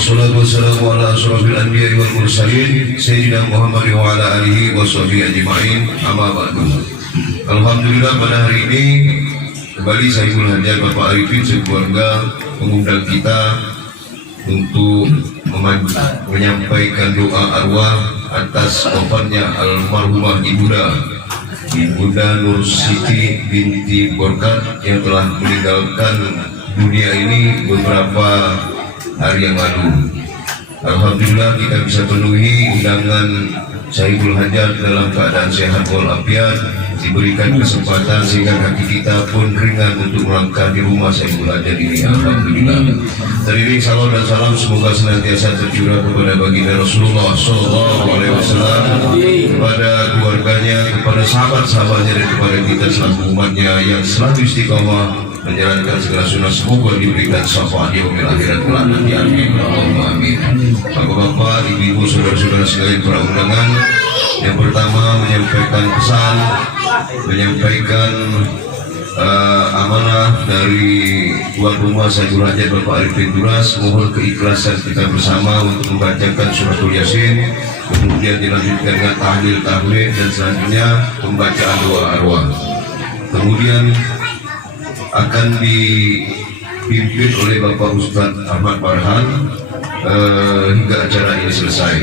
Wassalatu wassalamu ala asyrafil anbiya'i wal mursalin Sayyidina Muhammad wa ala alihi wa sahbihi ajma'in. Amma ba'du. Alhamdulillah pada hari ini kembali Saiful Hajat Bapak Arifin sekeluarga mengundang kita untuk menyampaikan doa arwah atas wafatnya almarhumah Ibunda Nur Siti binti Borkat yang telah meninggalkan dunia ini beberapa hari yang lalu. Alhamdulillah kita bisa penuhi undangan Saiful Hajat dalam keadaan sehat walafiat, diberikan kesempatan sehingga kaki kita pun ringan untuk melangkah di rumah Saiful Hajat ini. Alhamdulillah. Teriring salam dan salam semoga senantiasa tercurah kepada baginda Rasulullah SAW, kepada keluarganya, kepada sahabat-sahabatnya dan kepada kita selaku umatnya yang selalu istiqamah menjalankan segala sunnah. Semoga diberikan syafaat di akhirat kelak nanti. Amin. Allahumma amin. Bapak-bapak, ibu-ibu, saudara-saudara sekalian para undangan, yang pertama menyampaikan pesan, menyampaikan amanah dari tuan rumah Saiful Hajat Bapak Arifin Duras. Mohon keikhlasan kita bersama untuk membacakan suratul Yasin, kemudian dilanjutkan dengan tahlil dan selanjutnya pembacaan doa arwah. Kemudian akan dipimpin oleh Bapak Ustadz Ahmad Farhan hingga acara ini selesai.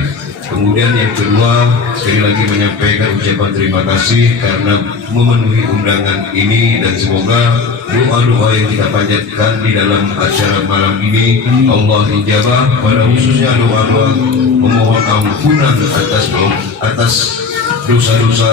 Kemudian yang kedua, sekali lagi menyampaikan ucapan terima kasih karena memenuhi undangan ini, dan semoga doa-doa yang kita panjatkan di dalam acara malam ini Allah ijabah, pada khususnya doa-doa memohon ampunan atas dosa-dosa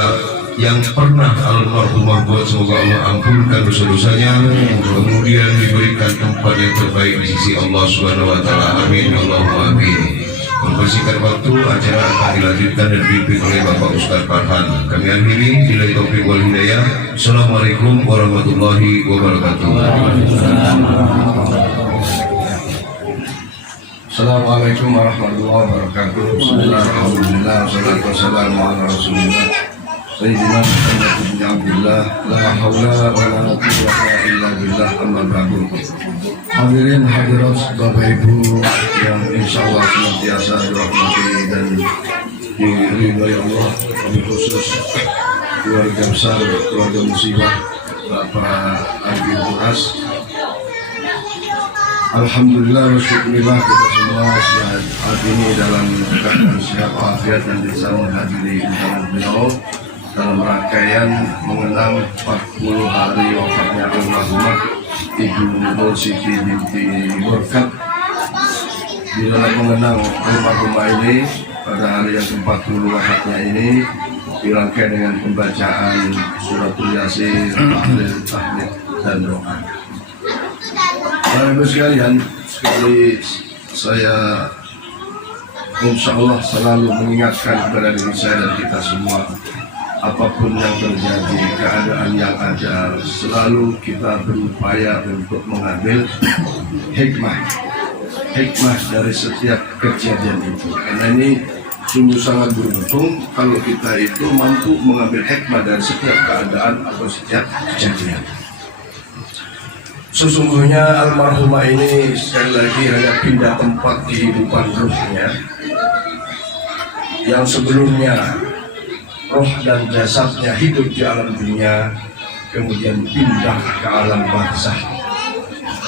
yang pernah almarhumah buat. Semoga Allah ampunkan dosa-dosanya, kemudian diberikan tempat yang terbaik di sisi Allah Subhanahu wa taala. Amin. Allahumma amin. Membersihkan waktu, acara akan dilanjutkan dan dipimpin oleh Bapak Ustadz Farhan. Kami akhiri, bila taufik wal hidayah. Assalamualaikum warahmatullahi wabarakatuh. Assalamualaikum warahmatullahi wabarakatuh. Alhamdulillah, wassalatu wassalamu ala rasulillah Sayyidina Muhammad bin Abdullah, la hawla wa la quwwata illa billah, amma ba'du. Hadirin hadirat Bapak Ibu yang insya Allah senantiasa dirahmati dan diridhai Allah, kami khusus keluarga besar, keluarga musibah Bapak Arifin Duras. Alhamdulillah wa syukurillah kita semua saat ini dalam keadaan sehat walafiat dan bisa menghadiri undangan beliau dalam rangkaian mengenang 40 hari wafatnya almarhumah Ibu Nur Siti binti Borkat. Di dalam mengenang almarhumah ini pada hari yang ke-40 wafatnya ini dirangkai dengan pembacaan suratul Yasin, tahlil dan doa. Bapak Ibu sekalian, sekali saya insya Allah selalu mengingatkan kepada diri saya dan kita semua, apapun yang terjadi, keadaan yang ada, selalu kita berupaya untuk mengambil hikmah dari setiap kejadian itu. Karena ini sungguh sangat beruntung kalau kita itu mampu mengambil hikmah dari setiap keadaan atau setiap kejadian. Sesungguhnya almarhumah ini sekali lagi hanya pindah tempat kehidupan ruhnya yang sebelumnya roh dan jasadnya hidup di alam dunia, kemudian pindah ke alam barzah.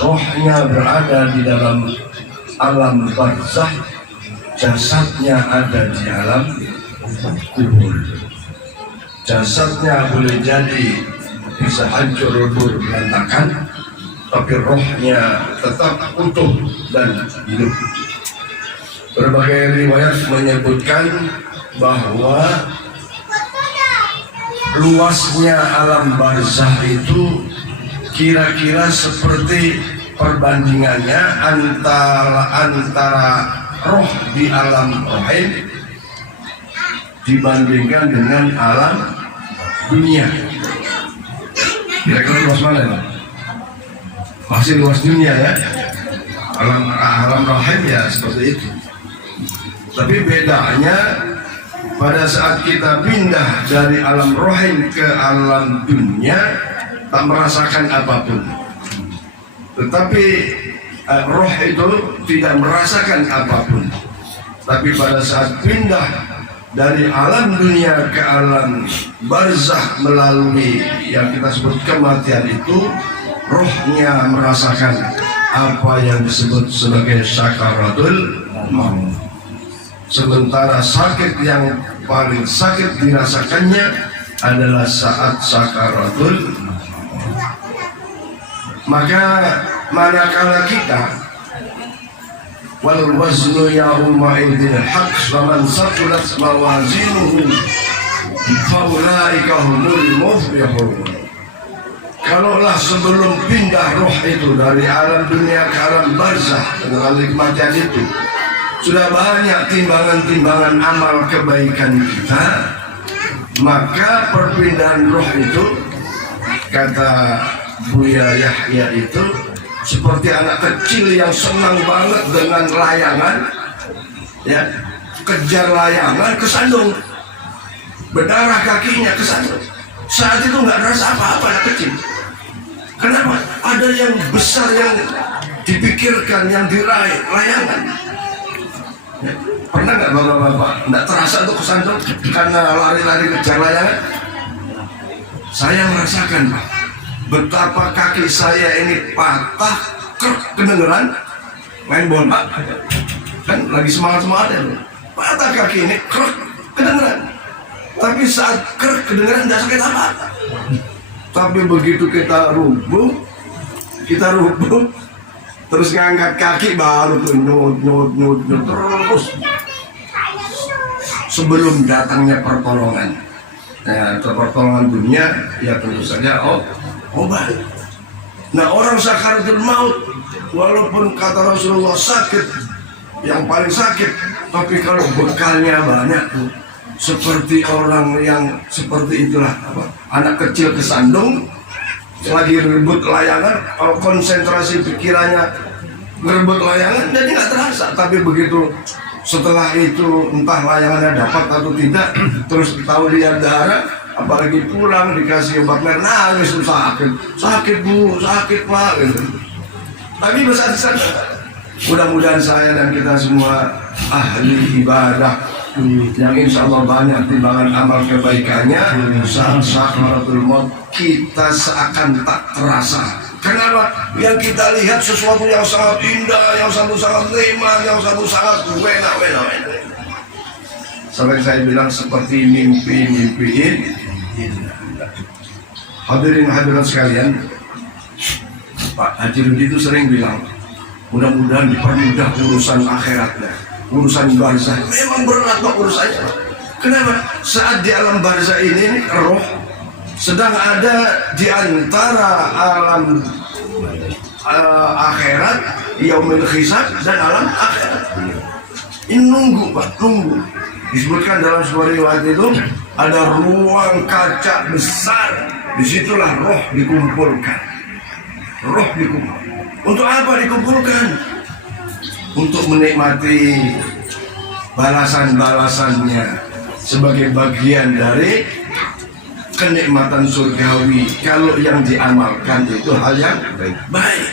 Rohnya berada di dalam alam barzah, jasadnya ada di alam kubur. Jasadnya boleh jadi bisa hancur lebur berantakan, tapi rohnya tetap utuh dan hidup. Berbagai riwayat menyebutkan bahwa luasnya alam barzah itu kira-kira seperti perbandingannya antara roh di alam rohim dibandingkan dengan alam dunia. Kira-kira luas mana ya? Masih luas dunia ya. Alam rohim ya seperti itu. Tapi bedanya pada saat kita pindah dari alam rohim ke alam dunia, tak merasakan apapun. Tetapi roh itu tidak merasakan apapun. Tapi pada saat pindah dari alam dunia ke alam barzakh melalui yang kita sebut kematian itu, rohnya merasakan apa yang disebut sebagai sakaratul maut. Sementara sakit yang paling sakit dirasakannya adalah saat sakaratul maut. Maka manakala kita wal waznu yawma idzin haqq faman saqulat mawazinuhu faulaika humul muflihun. Kalaulah sebelum pindah roh itu dari alam dunia ke alam barzakh dengan kematian itu sudah banyak timbangan-timbangan amal kebaikan kita, maka perpindahan roh itu, kata Buya Yahya, itu seperti anak kecil yang senang banget dengan layangan, ya, kejar layangan kesandung, berdarah kakinya kesandung. Saat itu nggak rasa apa-apa anak kecil. Kenapa? Ada yang besar yang dipikirkan, yang diraih, layangan. Ya, pernah nggak bapak-bapak nggak terasa tuh kesandung karena lari-lari kejar layangan? Saya merasakan, Pak, betapa kaki saya ini patah, kedengeran main bola, kan lagi semangat-semangatnya, patah kaki ini kedengeran. Tapi saat kedengeran tidak sakit apa-apa. Tapi begitu kita rubuh, terus ngangkat kaki baru tuh nyut terus sebelum datangnya pertolongan. Nah, pertolongan dunia ya tentu saja obat. Nah, orang sakaratul maut walaupun kata Rasulullah sakit, yang paling sakit, tapi kalau bekalnya banyak tuh seperti orang yang seperti itulah, anak kecil kesandung lagi rebut layangan, kalau konsentrasi pikirannya merebut layangan jadi nggak terasa. Tapi begitu setelah itu entah layangannya dapat atau tidak, terus tahu dia darah, apalagi pulang dikasih obat merah, nangis tuh, sakit bu, sakit pak gitu. Tapi besar di sana, mudah-mudahan saya dan kita semua ahli ibadah yang insya Allah banyak timbangan amal kebaikannya, saat sakaratul maut kita seakan tak terasa. Kenapa? Yang kita lihat sesuatu yang sangat indah, yang sangat nikmat, yang sangat enak. Sampai saya bilang seperti mimpi-mimpiin. Hadirin hadirat sekalian, Pak Haji Rudi itu sering bilang, mudah-mudahan dipermudah urusan akhiratnya, urusan barzakh. Memang berat Pak urusannya. Kenapa? Saat di alam barzakh ini roh sedang ada di antara alam akhirat, yaumil hisab, dan alam akhirat. Ini nunggu Pak, nunggu. Disebutkan dalam sebuah riwayat itu ada ruang kaca besar. Disitulah roh dikumpulkan. Roh dikumpulkan. Untuk apa dikumpulkan? Untuk menikmati balasan-balasannya sebagai bagian dari kenikmatan surgawi. Kalau yang diamalkan itu hal yang baik.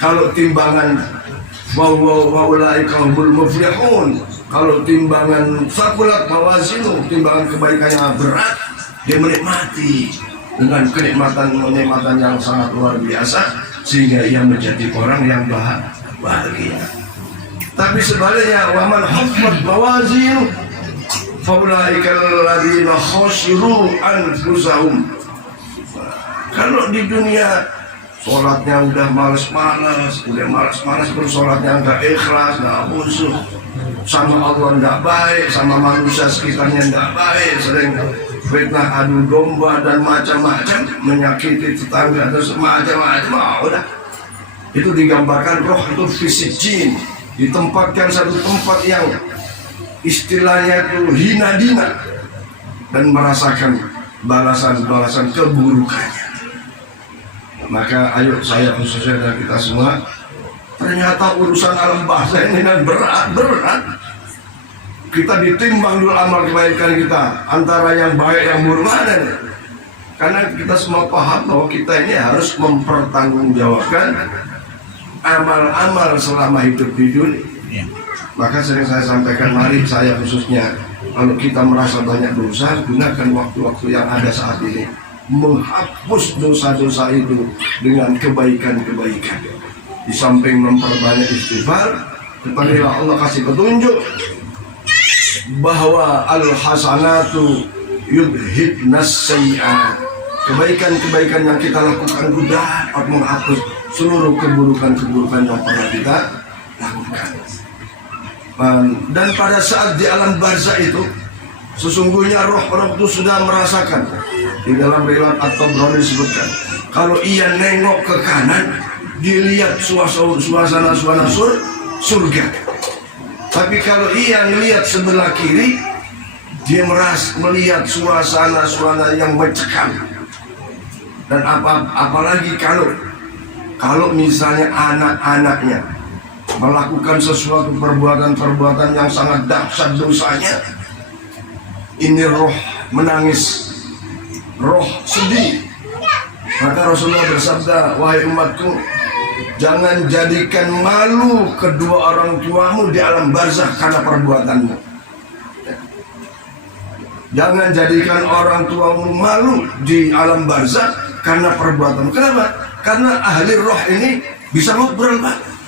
Kalau timbangan waulaikahumul muflihun, kalau timbangan sakulat mawazinu, timbangan kebaikannya berat, dia menikmati dengan kenikmatan yang sangat luar biasa, sehingga ia menjadi orang yang bahagia. Tapi sebaliknya, waman haffat mawazinu faulaikal ladzina khasiru anfusahum. Kalau di dunia sholatnya udah malas-malas, terus sholatnya nggak ikhlas, nggak khusyuk, sama Allah nggak baik, sama manusia sekitarnya nggak baik, sering fitnah, adu domba dan macam-macam, menyakiti tetangga atau semacam-macam, udah. Itu digambarkan roh itu fisik jin, ditempatkan satu tempat yang istilahnya itu hina dina dan merasakan balasan-balasan keburukannya. Maka ayo saya khususnya dan kita semua, ternyata urusan alam bahasa ini kan berat. Kita ditimbang dulu amal kebaikan kita antara yang baik yang buruk mana. Karena kita semua paham bahwa kita ini harus mempertanggungjawabkan amal-amal selama hidup di dunia. Maka sering saya sampaikan, mari saya khususnya, kalau kita merasa banyak dosa, gunakan waktu-waktu yang ada saat ini menghapus dosa-dosa itu dengan kebaikan-kebaikan. Di samping memperbanyak istighfar, kepadalah Allah kasih petunjuk bahwa al-hasanatu yudhibnas sayyi'at. Kebaikan-kebaikan yang kita lakukan itu dapat menghapus seluruh keburukan-keburukan yang pernah kita lakukan. Dan pada saat di alam barzakh itu, sesungguhnya roh-roh itu sudah merasakan. Di dalam riwayat At-Tabrani disebutkan, kalau ia nengok ke kanan, dilihat suasana surga. Tapi kalau ia melihat sebelah kiri, dia melihat suasana yang mencekam. Dan apalagi kalau misalnya anak-anaknya melakukan sesuatu perbuatan-perbuatan yang sangat dahsyat dosanya, ini roh menangis, roh sedih. Maka Rasulullah bersabda, wahai umatku, jangan jadikan malu kedua orang tuamu di alam barzakh karena perbuatanmu. Jangan jadikan orang tuamu malu di alam barzakh karena perbuatanmu. Kenapa? Karena ahli roh ini bisa ngobrol, Pak.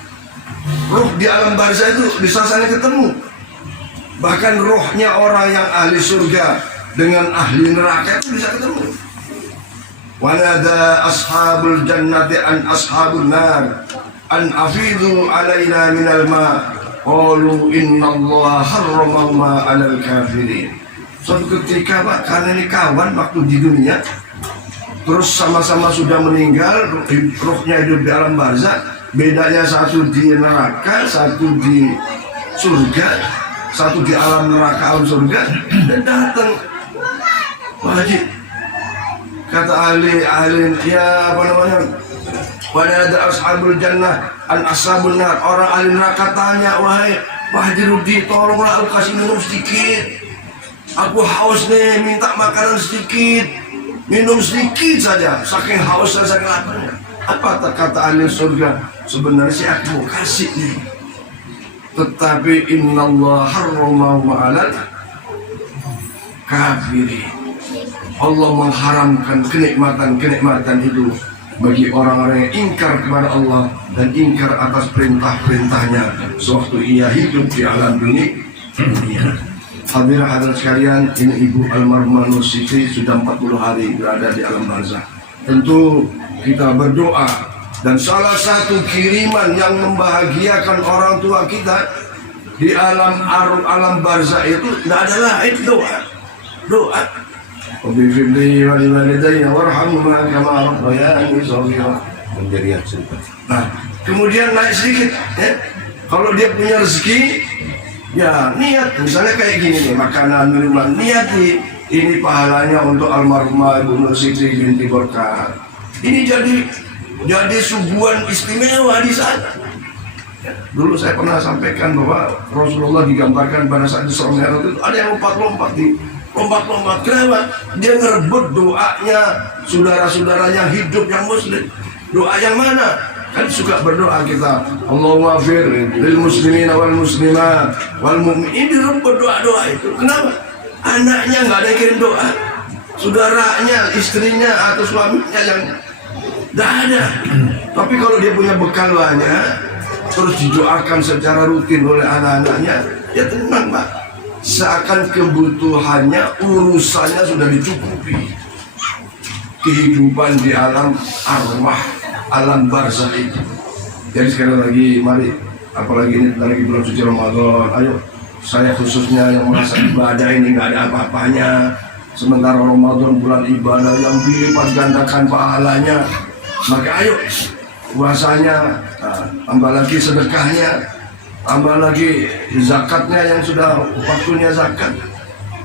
Roh di alam barzakh itu bisa saling ketemu. Bahkan rohnya orang yang ahli surga dengan ahli neraka itu bisa ketemu. Wanada ashabul jannati an ashabun nar an afidu alaina minal ma qalu innallaha harrama 'alal kafirin. Suatu ketika, Pak, karena ini kawan waktu di dunia, terus sama-sama sudah meninggal, rohnya hidup di alam barzakh, bedanya satu di neraka, satu di surga, satu di alam neraka, alam surga. Dan datang Pak Haji, kata ahli ya apa namanya, pada ada ashabul jannah an ashabun nar, orang ahli neraka tanya, wahai Pak Haji Rudi, tolonglah aku kasih minum sedikit, aku haus nih, minta makanan sedikit, minum sedikit saja, saking haus dan saking laparnya. Apa kata ahli surga? Sebenarnya sih aku mau kasih nih, tetapi innallaha harrama 'alal kafirin. Allah mengharamkan kenikmatan itu bagi orang-orang yang ingkar kepada Allah dan ingkar atas perintah-perintahnya sewaktu ia hidup di alam dunia. Hadirin hadirat sekalian, ini Ibu almarhumah Nur Siti sudah 40 hari berada di alam barzakh. Tentu kita berdoa, dan salah satu kiriman yang membahagiakan orang tua kita di alam barzakh itu tidak ada lain doa. Wabifirli waliwalidayya warhamhuma kama rabbayani shaghira. Menjadi action. Nah, kemudian naik sedikit, ya. Kalau dia punya rezeki, ya niat, misalnya kayak gini nih, makanan, minuman, niat nih, ini pahalanya untuk almarhumah Ibu Nur Siti binti Borkah. Ini jadi suguhan istimewa di sana. Ya, dulu saya pernah sampaikan bahwa Rasulullah digambarkan pada saat Isra Mi'raj itu ada yang lompat-lompat. Kenapa? Dia ngerebut doanya saudara-saudara yang hidup yang muslim. Doa yang mana? Kan suka berdoa kita, Allahumma fir lil muslimina wal muslimat wal mu'minin, direbut doa-doa itu. Kenapa? Anaknya nggak ada yang kirim doa, saudaranya, istrinya atau suaminya yang nggak ada. Tapi kalau dia punya bekal banyak, terus didoakan secara rutin oleh anak-anaknya, ya tenang, Pak. Seakan kebutuhannya, urusannya sudah dicukupi. Kehidupan di alam arwah, alam barzakh itu. Jadi sekali lagi, mari, apalagi ini lagi bulan suci Ramadan, ayo, saya khususnya yang merasa ibadah ini nggak ada apa-apanya, sementara Ramadan bulan ibadah yang dilipat gandakan pahalanya, maka ayo puasanya, tambah lagi sedekahnya, tambah lagi zakatnya yang sudah waktunya zakat,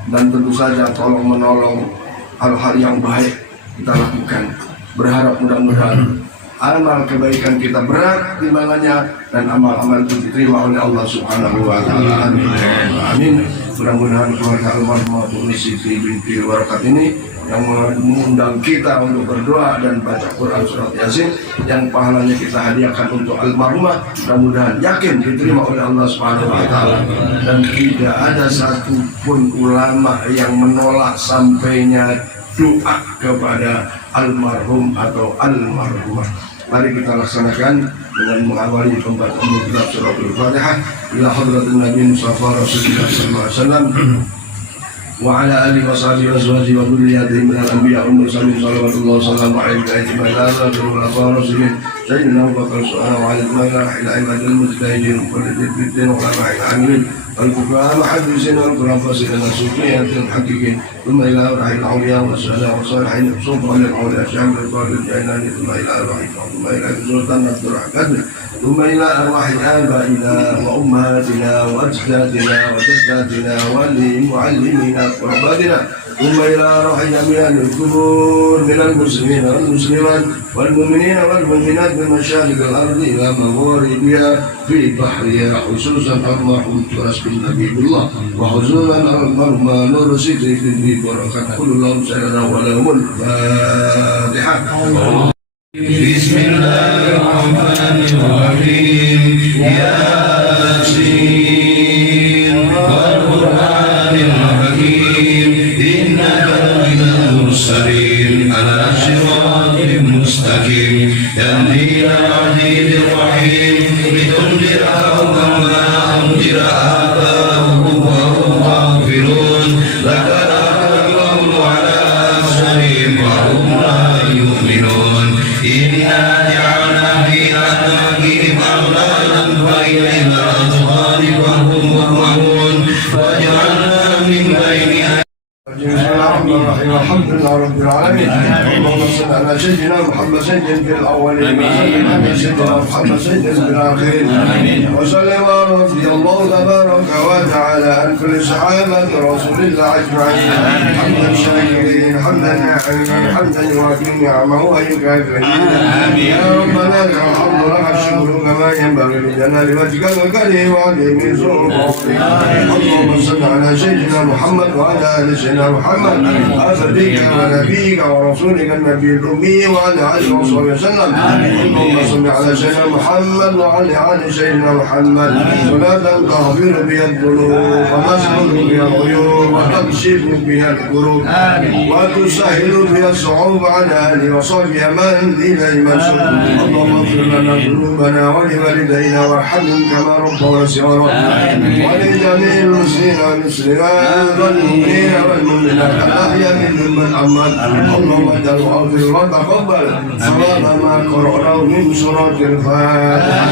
dan tentu saja tolong menolong hal-hal yang baik kita lakukan. Berharap mudah-mudahan amal kebaikan kita berat timbangannya dan amal-amal itu diterima oleh Allah Subhanahu wa taala. Amin. Mudah-mudahan keluarga almarhumah Bu Siti binti Borkah ini yang mengundang kita untuk berdoa dan baca Quran surat Yasin yang pahalanya kita hadiahkan untuk almarhumah, mudah-mudahan yakin diterima oleh Allah Subhanahu wa taala. Dan tidak ada satupun ulama yang menolak sampainya doa kepada almarhum atau almarhumah. Mari kita laksanakan dengan mengawali pembacaan kitab surat Al-Fatihah ila hadratin Nabi Mustafa Rasulullah sallallahu alaihi wasallam wa ala alihi wa sahbihi wa azwajihi wa dhurriyyatihi min al-anbiya wal mursalin sallallahu alaihi wa sallam سيدنا أبو بكر سبحانه وعلى إلى أئمة المجتهدين ومقلدين في الدين وعلماء العاملين والفقهاء المحدثين والقرآن فاسدين الصوفية المحققين ثم إلى أرواح الأولياء والسادة والصالحين صوفا للأولياء شامل القادر الجيلاني ثم إلى أرواح ثم إلى سلطان عبد الرحمن ثم إلى أرواح آبائنا وأمهاتنا وأجدادنا وجداتنا ولمعلمينا وقرباتنا ثم إلى أرواح جميع القبور من المسلمين والمسلمات والمؤمنين والمؤمنات من مشارق الأرض إلى مغاربها في بحرها خصوصا المرحوم تراس بن حبيب الله وخصوصا المرمى نور سيدي في بركة كل لهم سيدنا ولهم الفاتحة. بسم الله الرحمن الرحيم ياسين والقرآن الحكيم إنك لمن المرسلين على صراط مستقيم تنزيل العزيز الرحيم لتنذر قوما ما أنذر آباؤهم وهم غافلون لقد أخذهم على أبصارهم وهم لا يؤمنون إنا جعلنا في أعناقهم أغلالا فهي إلى الأذقان فهم مقمحون وجعلنا من بين بسم الله الرحمن الرحيم الحمد لله رب العالمين اللهم صل على سيدنا محمد سيد في الاولين وسلم على سيدنا محمد سيد في الاخرين وسلم ورضي الله تبارك وتعالى عن كل صحابه رسول الله اجمعين حمدا شاكرين حمدا ناعمين حمدا يوافي نعمه ويكافئ يا ربنا لك الحمد لك الشكر كما ينبغي لجلال وجهك الكريم وعظيم سلطانك اللهم صل على سيدنا محمد وعلى ال سيدنا محمد عبدك ونبيك ورسولك النبي الأمي وعلى آله وصحبه وسلم اللهم صل على سيدنا محمد وعلى آل سيدنا محمد صلاة تغفر بها الذنوب وتسلل بها الغيوب وتكشف بها الكروب وتسهل بها الصعوب على آله وصحبه من إليه منسوب اللهم اغفر لنا ذنوبنا ولوالدينا وارحمهم كما ربونا صغارا ولجميع المسلمين والمسلمات والمؤمنين والمؤمنات الأحياء منهم من أمات اللهم اجعله أغفر وتقبل ثواب ما قرأناه من سورة الفاتحة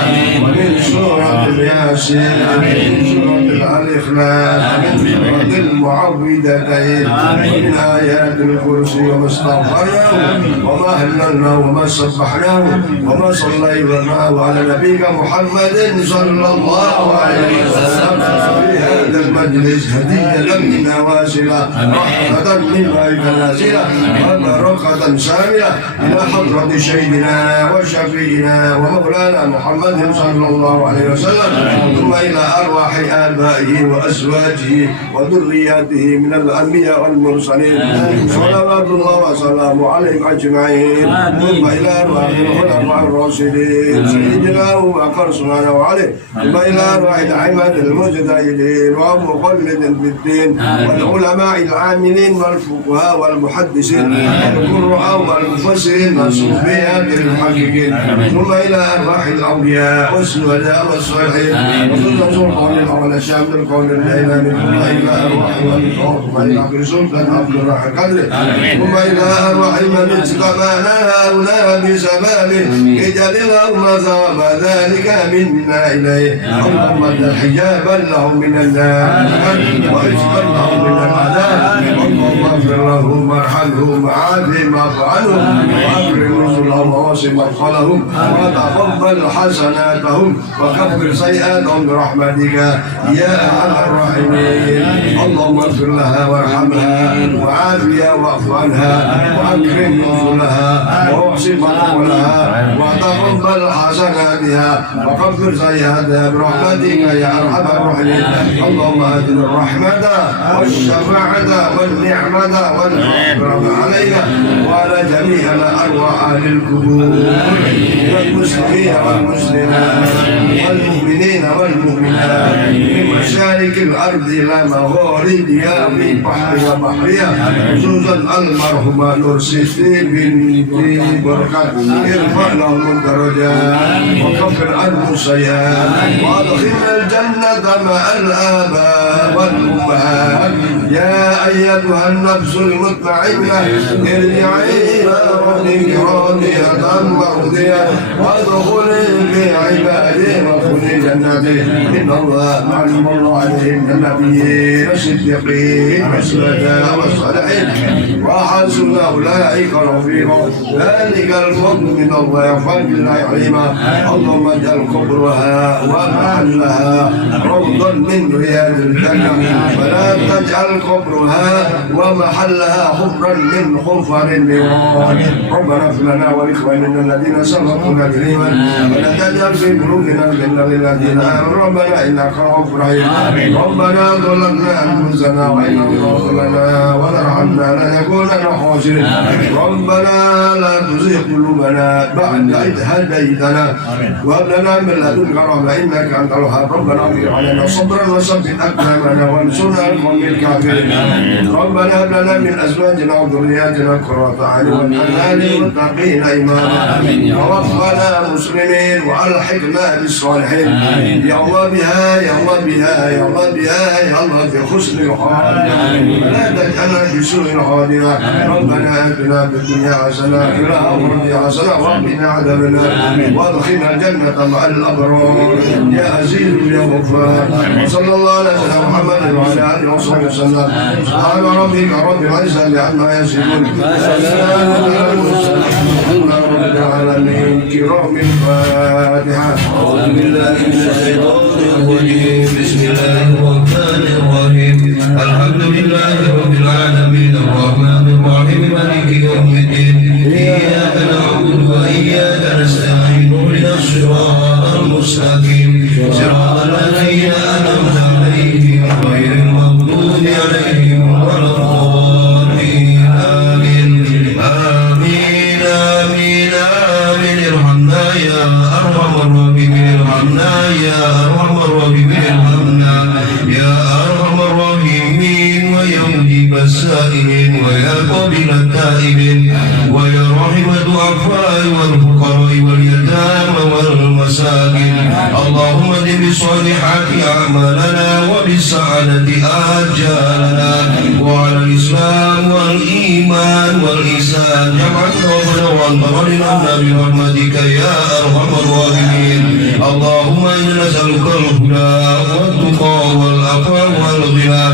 ومن سورة الياسين ومن سورة الإخلاص ومن سورة المعوذتين ومن آيات الكرسي وما استغفرناه وما هللناه وما سبحناه وما صليناه على نبيك محمد صلى الله عليه وسلم في هذا المجلس هدية منا واسلة رحمة من غير نازلة وبركة شاملة إلى حضرة سيدنا وشفينا ومولانا محمد صلى الله عليه وسلم ثم إلى أرواح آبائه وأزواجه وذرياته من الأنبياء والمرسلين صلوات الله وسلامه عليهم أجمعين ثم إلى أرواح الخلفاء الراشدين سيدنا أبو بكر سبحانه وعليه ثم إلى أرواح الأئمة المجتهدين ومقلد في الدين والعلماء العاملين والفقهاء والمحدثين والقراء والمفسرين والصوفيات المحققين ثم إلى أرواح الأولياء والشهداء والصالحين وسلطان سلطان الأول الشام القول الجيلاني ثم إلى أرواح ثم إلى سلطان عبد الرحمن قدر ثم إلى أرواح من استقبلنا هؤلاء بسببه اجعل اللهم ثواب ذلك منا إليه اللهم اجعل حجابا لهم من النار ورزقا لهم من العذاب اللهم اغفر لهم وارحمهم وعافهم واعف عنهم واكرم نزلهم وواسع مدخلهم وتقبل حسناتهم وكفر سيئاتهم برحمتك يا ارحم الراحمين اللهم اغفر لها وارحمها وعافها واعف عنها واكرم نزلها وواسع مدخلها وتقبل حسناتها وكفر سيئاتها برحمتك يا ارحم الراحمين اللهم اتنا الرحمه والشفاعه والنعمه النعمة والفضل علينا وعلى جميع الأرواح أهل القبور والمسلمين والمسلمات والمؤمنين والمؤمنات من مشارق الأرض إلى مغاربها في بحر وبحرها خصوصا المرحوم نور سيدي بنتي بركات ارفع لهم الدرجات وكفر عنهم السيئات وادخلنا الجنة مع الآباء والأمهات يا أيتها النفس المطمئنة ارجعي إلى ربك راضية مرضية وادخلي في عبادي وادخلي جنتي إن الله مع المرضين النبيين والصديقين والشهداء والصالحين وحسن أولئك رفيقا ذلك الفضل من الله وفضل الله عليما اللهم اجعل قبرها ومحلها روضا من رياض الجنة ولا تجعل قبرها ومحلها حفرا من حفر النيران ربنا اغفر لنا ولإخواننا الذين سبقونا بالإيمان ولا تجعل في قلوبنا غلا للذين آمنوا ربنا إنك رؤوف رحيم ربنا ظلمنا أنفسنا وإن لم تغفر لنا وترحمنا لنكونن خاسرين ربنا لا تزغ قلوبنا بعد إذ هديتنا وهب لنا من لدنك رحمة إنك أنت الوهاب ربنا اغفر علينا صبرا وثبت أقدامنا وانصرنا على القوم الكافرين ربنا هب لنا من أزواجنا وذرياتنا قرة أعين واجعلنا للمتقين إماما توفنا مسلمين وألحقنا بالصالحين يا الله بها يا الله بها يا الله بها يا الله في حسن الحال ولا تجعلنا في سوء الخاتمة ربنا آتنا في الدنيا حسنة وفي الآخرة حسنة وقنا عذاب النار وادخلنا الجنة مع الأبرار يا عزيز يا غفار وصلى الله على سيدنا محمد وعلى آله وصحبه وسلم سبحان ربك رب العزة عما يصفون وسلام على المرسلين رب العالمين كرام الفاتحة أعوذ بالله من الشيطان الرجيم بسم الله الرحمن الرحيم الحمد لله رب العالمين الرحمن الرحيم مالك يوم الدين إياك نعبد وإياك نستعين اهدنا الصراط المستقيم صراط الذين أنعمت عليهم غير المغضوب عليهم ولا الضالين آمين آمين آمين آمين ارحمنا يا أرحم الراحمين ارحمنا يا أرحم الراحمين ارحمنا يا أرحم الراحمين ويا مجيب السائلين ويا قابل التائبين ويا رحم الضعفاء والفقراء واليتامى والمساكين اللهم ادم بصالحات أعمالنا وبالسعادة آجالنا وعلى الإسلام والإيمان والإحسان جمعنا وأنت رضينا برحمتك يا أرحم الراحمين اللهم إنا نسألك الهدى والتقى والعفو والغنى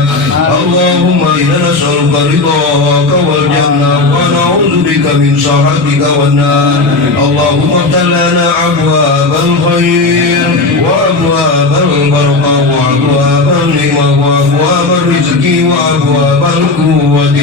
اللهم إنا نسألك رضاك والجنة ونعوذ بك من سخطك والنار اللهم افتح لنا أبواب الخير وأبواب البركة وأبواب النعمة وأبواب الرزق وأبواب القوة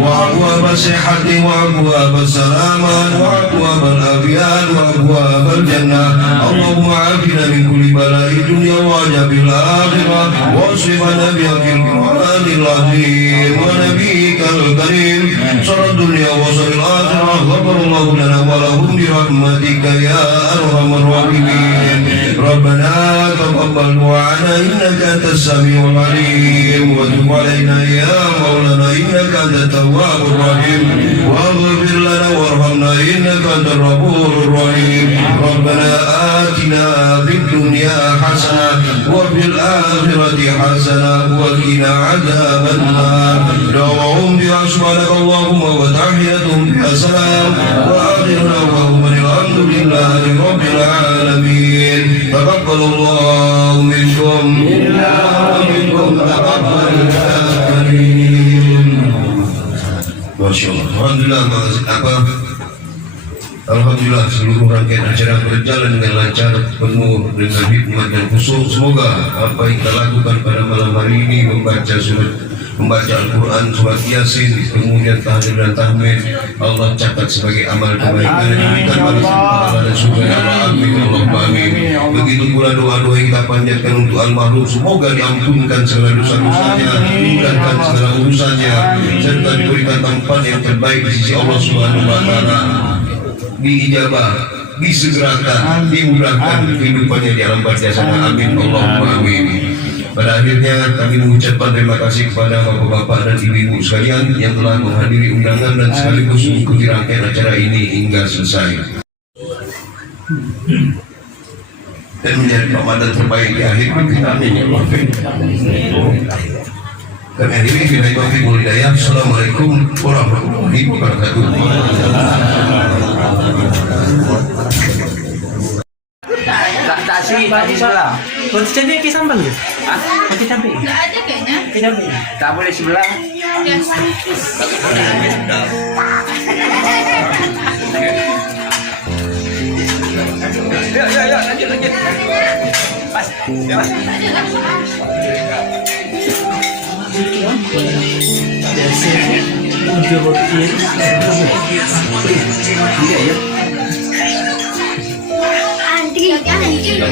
وأبواب الصحة وأبواب السلامة وأبواب الأبيان وأبواب الجنة اللهم عافنا من كل بلاء الدنيا وعذاب الآخرة واصرفنا بحق القرآن العظيم ونبيك الكريم شر الدنيا وشر الآخرة غفر الله لنا ولهم برحمتك يا أرحم الراحمين ربنا تقبل دعاءنا إنك أنت السميع العليم وتب علينا يا مولانا إنك أنت التواب الرحيم واغفر لنا وارحمنا إنك أنت الغفور الرحيم ربنا آتنا في الدنيا حسنة وفي الآخرة حسنة وقنا عذاب النار دعوهم بها سبحانك اللهم وتحيتهم بها سلام وآخر دعواهم الحمد لله رب العالمين تقبل الله منكم إنا ومنكم تقبل يا كريم. Masya Allah. Alhamdulillah seluruh rangkaian acara berjalan dengan lancar, penuh dengan hikmat dan khusyuk. Semoga apa yang kita lakukan pada malam hari ini membaca surat membaca Al-Quran, surat Yasin, kemudian tahlil dan tahmid, Allah catat sebagai amal kebaikan dan diberikan balasan pahala dan surga ya Allah. Amin Allahumma amin. Begitu pula doa-doa yang kita panjatkan untuk almarhum, semoga diampunkan segala dosa-dosanya, dimudahkan segala urusannya, serta diberikan tempat yang terbaik di sisi Allah Subhanahu wa taala, diijabah, disegerakan, dimudahkan kehidupannya di alam barzah sana. Amin Allahumma amin. Pada akhirnya kami mengucapkan terima kasih kepada bapak-bapak dan ibu-ibu sekalian yang telah menghadiri undangan dan sekaligus mengikuti rangkaian acara ini hingga selesai dan menjadi Ramadan terbaik di akhir kita. Amin ya Allah. Kami akhiri billahi taufiq wal hidayah. Assalamualaikum warahmatullahi wabarakatuh. Tadi sebelah. Roti cabai ke sambal ya? Hah? Roti cabai? Nggak ada kayaknya. Ke cabai. Tak boleh sebelah. Ya, sedikit. Ya, lanjut. Pas. Ya, Mas. Biasa. Roti. Iya, ya. Terima kasih.